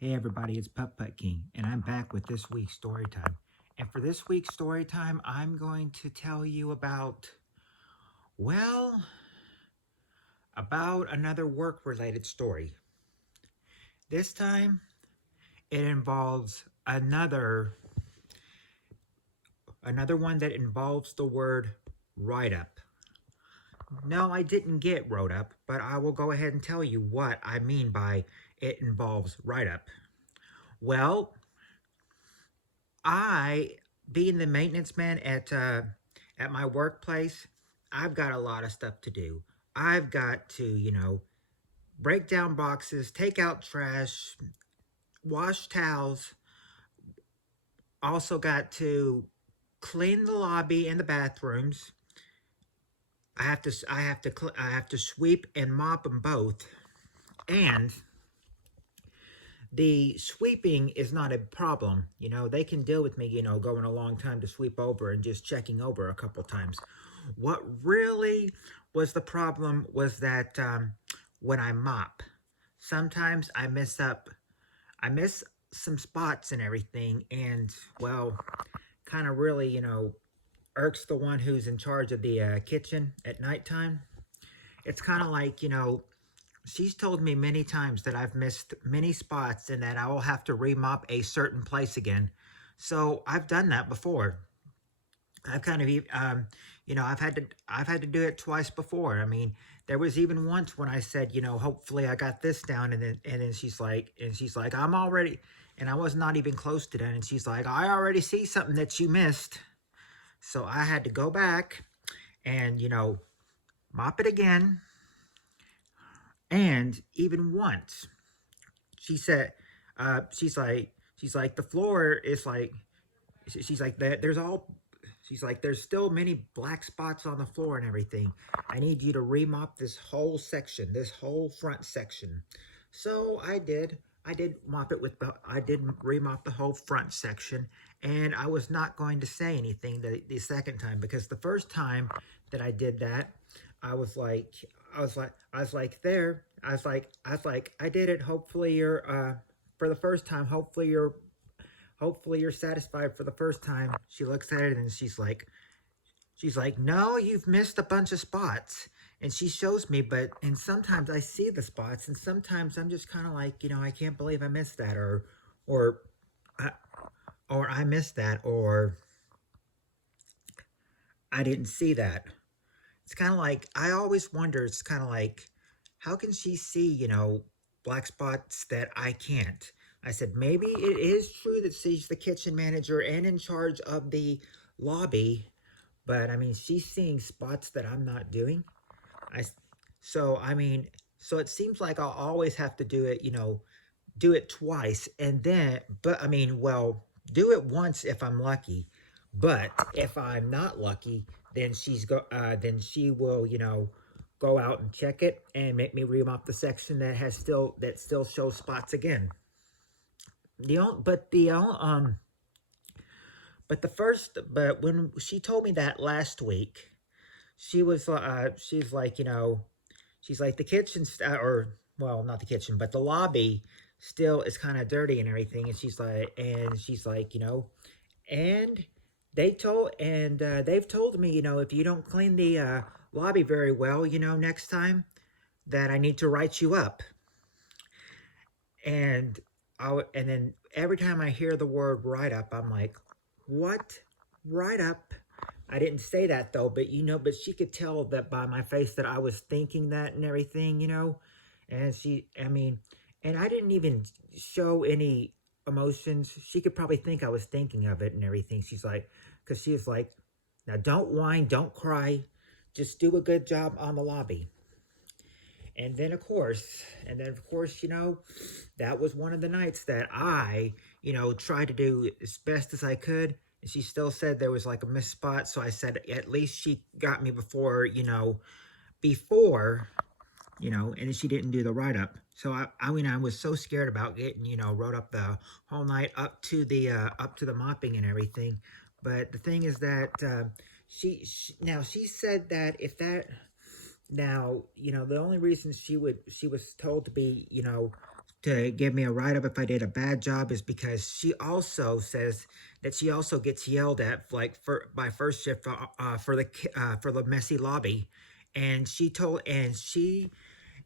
Hey everybody, it's Putt Putt King, and I'm back with this week's story time. And for this week's story time, I'm going to tell you well, about another work-related story. This time, it involves another one that involves the word write-up. No, I didn't get wrote up, but I will go ahead and tell you what I mean by it involves write-up. Well, I, being the maintenance man at my workplace, I've got a lot of stuff to do. I've got to, break down boxes, take out trash, wash towels. Also got to clean the lobby and the bathrooms. I have to sweep and mop them both. And the sweeping is not a problem. They can deal with me, going a long time to sweep over and just checking over a couple times. What really was the problem was that when I mop, sometimes I miss some spots and everything, and well, kind of really, irks the one who's in charge of the kitchen at nighttime. It's kind of like, she's told me many times that I've missed many spots and that I will have to remop a certain place again. So I've done that before. I've kind of, I've had to do it twice before. I mean, there was even once when I said, hopefully I got this down, and then she's like, I'm already, and I was not even close to done, and she's like, I already see something that you missed, so I had to go back and mop it again, and even once she said, she's like the floor is like, she's like that. She's like, there's still many black spots on the floor and everything. I need you to remop this whole section, this whole front section. So I did. I did remop the whole front section, and I was not going to say anything the second time, because the first time that I did that, I was like, I did it. Hopefully for the first time, hopefully you're satisfied for the first time. She looks at it and she's like, no, you've missed a bunch of spots. And she shows me, and sometimes I see the spots, and sometimes I'm just kind of like, I can't believe I missed that, or, I- or I missed that, or I didn't see that. It's kind of like, I always wonder, it's kind of like, how can she see, black spots that I can't? I said, maybe it is true that she's the kitchen manager and in charge of the lobby, but I mean, she's seeing spots that I'm not doing. I, so I mean, so it seems like I'll always have to do it, do it twice, and then, but I mean, well, do it once if I'm lucky, but if I'm not lucky, then she will, go out and check it and make me remop the section that still shows spots again. The only, but the first, but when she told me that last week, she's like, she's like, the kitchen, or, well, not the kitchen, but the lobby still is kind of dirty and everything. And she's like, and they've told me, if you don't clean the lobby very well, next time that I need to write you up. And and then every time I hear the word write up, I'm like, what? Write up? I didn't say that though, but but she could tell that by my face that I was thinking that and everything, And I mean, and I didn't even show any emotions. She could probably think I was thinking of it and everything. Because she was like, now don't whine, don't cry, just do a good job on the lobby. And then of course, that was one of the nights that I, tried to do as best as I could. And she still said there was like a missed spot. So I said, at least she got me before, and she didn't do the write up. So I mean, I was so scared about getting, wrote up the whole night up to the mopping and everything. But the thing is that now she said that if the only reason she was told to be, to give me a write-up if I did a bad job is because she also says that she also gets yelled at like by first shift for the messy lobby, and she told and she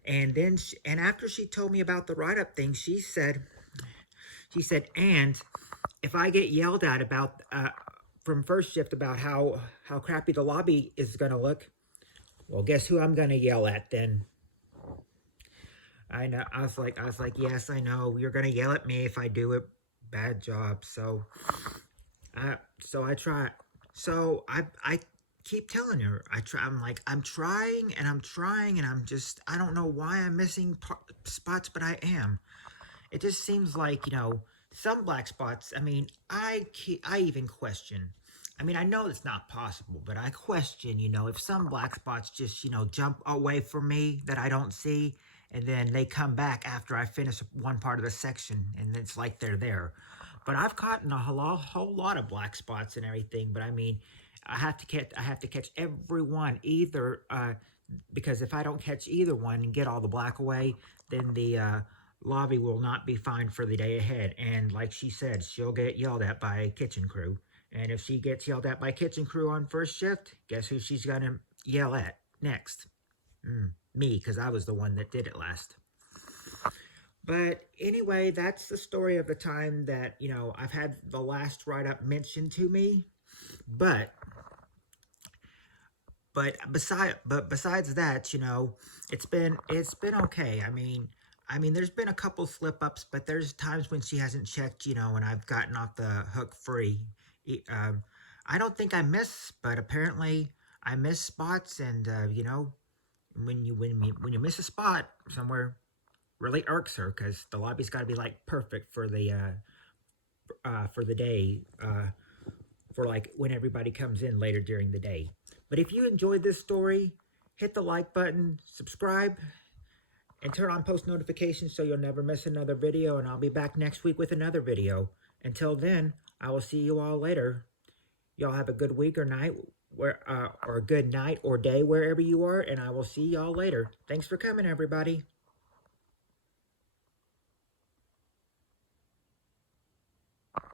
and then she, and after she told me about the write-up thing, she said, and if I get yelled at about from first shift about how crappy the lobby is gonna look, well, guess who I'm gonna yell at then? I know. I was like, yes, I know. You're gonna yell at me if I do a bad job. So I try. So I keep telling her. I'm like, I'm trying and I'm trying and I don't know why I'm missing spots, but I am. It just seems like, some black spots. I mean, I even question. I mean, I know it's not possible, but I question, if some black spots just, jump away from me that I don't see, and then they come back after I finish one part of the section, and it's like they're there. But I've caught in a whole lot of black spots and everything. But I mean, I have to catch every one either, because if I don't catch either one and get all the black away, then the lobby will not be fine for the day ahead. And like she said, she'll get yelled at by kitchen crew. And if she gets yelled at by kitchen crew on first shift, guess who she's gonna yell at next? Me, because I was the one that did it last. But anyway, that's the story of the time that, I've had the last write up mentioned to me. But besides that, it's been okay. I mean, there's been a couple slip ups, but there's times when she hasn't checked, and I've gotten off the hook free. I don't think I miss, but apparently I miss spots, and when you miss a spot somewhere, really irks her because the lobby's got to be like perfect for the day, for like when everybody comes in later during the day. But if you enjoyed this story, hit the like button, subscribe, and turn on post notifications so you'll never miss another video. And I'll be back next week with another video. Until then, I will see you all later. Y'all have a good week or night, or a good night or day wherever you are, and I will see y'all later. Thanks for coming, everybody.